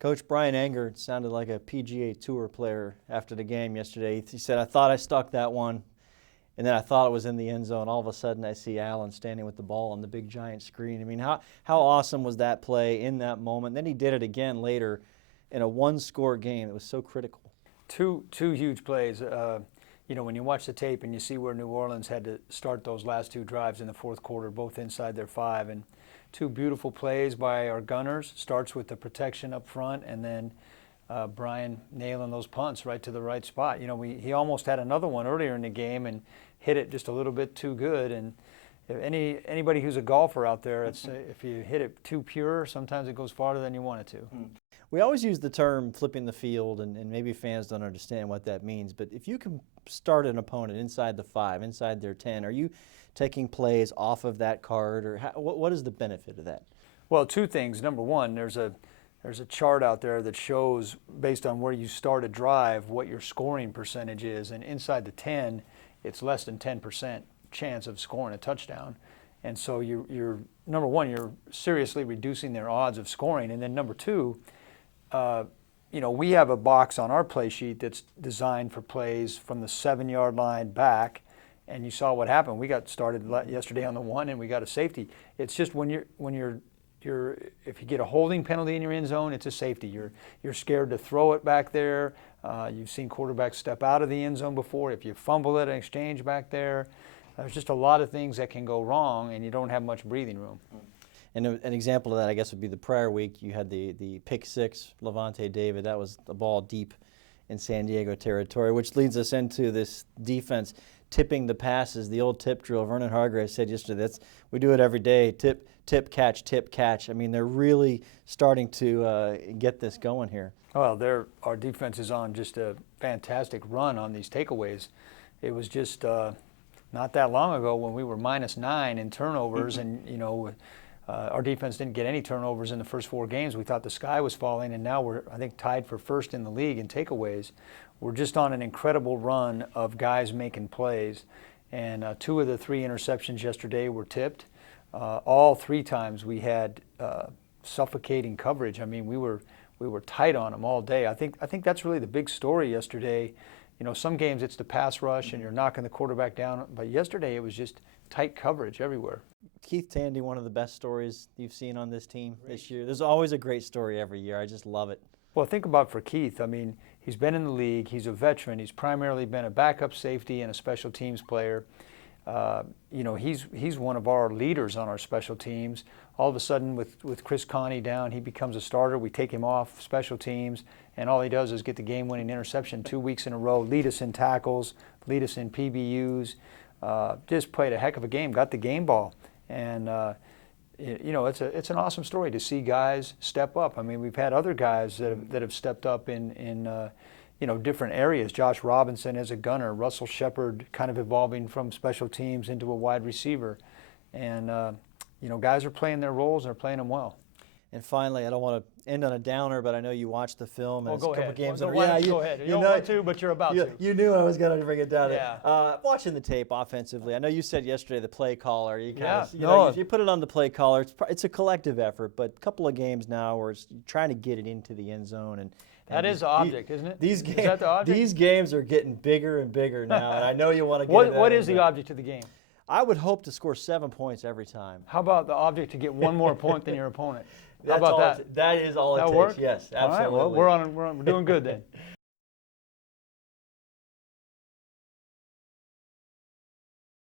Coach Brian Anger sounded like a PGA Tour player after the game yesterday. He said, "I thought I stuck that one, and then I thought it was in the end zone. All of a sudden, I see Allen standing with the ball on the big giant screen." I mean, how awesome was that play in that moment? Then he did it again later in a one-score game. It was so critical. Two huge plays. When you watch the tape and you see where New Orleans had to start those last two drives in the fourth quarter, both inside their 5, and two beautiful plays by our gunners. Starts with the protection up front, and then Brian nailing those punts right to the right spot. He almost had another one earlier in the game and hit it just a little bit too good. And anybody who's a golfer out there, if you hit it too pure, sometimes it goes farther than you want it to. We always use the term flipping the field, and maybe fans don't understand what that means. But if you can start an opponent inside the 5, inside their 10, are you taking plays off of that card, or what is the benefit of that? Well, two things. Number one, there's a chart out there that shows, based on where you start a drive, what your scoring percentage is. And inside the 10, it's less than 10% chance of scoring a touchdown. And so you're number one, you're seriously reducing their odds of scoring. And then number two, we have a box on our play sheet that's designed for plays from the 7-yard line back, and you saw what happened. We got started yesterday on the 1, and we got a safety. It's just if you get a holding penalty in your end zone, it's a safety. You're scared to throw it back there. You've seen quarterbacks step out of the end zone before. If you fumble it in exchange back there, there's just a lot of things that can go wrong, and you don't have much breathing room. And an example of that, I guess, would be the prior week. You had the pick 6, Levante David. That was the ball deep in San Diego territory, which leads us into this defense tipping the passes, the old tip drill. Vernon Hargrave said yesterday, we do it every day, tip, catch, tip, catch. I mean, they're really starting to get this going here. Well, our defense is on just a fantastic run on these takeaways. It was just not that long ago when we were -9 in turnovers, and our defense didn't get any turnovers in the first 4 games. We thought the sky was falling, and now we're, I think, tied for first in the league in takeaways. We're just on an incredible run of guys making plays, and 2 of the 3 interceptions yesterday were tipped. All 3 times we had suffocating coverage. I mean, we were tight on them all day. I think that's really the big story yesterday. Some games it's the pass rush and you're knocking the quarterback down, but yesterday it was just tight coverage everywhere. Keith Tandy, one of the best stories you've seen on this team this year. There's always a great story every year. I just love it. Well, think about for Keith. I mean, he's been in the league. He's a veteran. He's primarily been a backup safety and a special teams player. He's one of our leaders on our special teams. All of a sudden, with Chris Connie down, he becomes a starter. We take him off special teams, and all he does is get the game-winning interception 2 weeks in a row, lead us in tackles, lead us in PBUs. Just played a heck of a game, got the game ball. And, it's an awesome story to see guys step up. I mean, we've had other guys that have stepped up in different areas. Josh Robinson as a gunner, Russell Shepard kind of evolving from special teams into a wide receiver. And, guys are playing their roles and they're playing them well. And finally, I don't want to end on a downer, but I know you watched the film. And go a couple ahead. Games Go ahead. You don't want to, but you're about to. You knew I was going to bring it down. Yeah. Watching the tape offensively, I know you said yesterday the play caller. If you put it on the play caller, it's a collective effort. But a couple of games now where it's trying to get it into the end zone, and that is the object, isn't it? Is that the object? These games are getting bigger and bigger now, and I know you want to get What is the object of the game? I would hope to score 7 points every time. How about the object to get one more point than your opponent? How How about that? That is all it takes. Work? Yes, absolutely. All right, well, we're doing good then.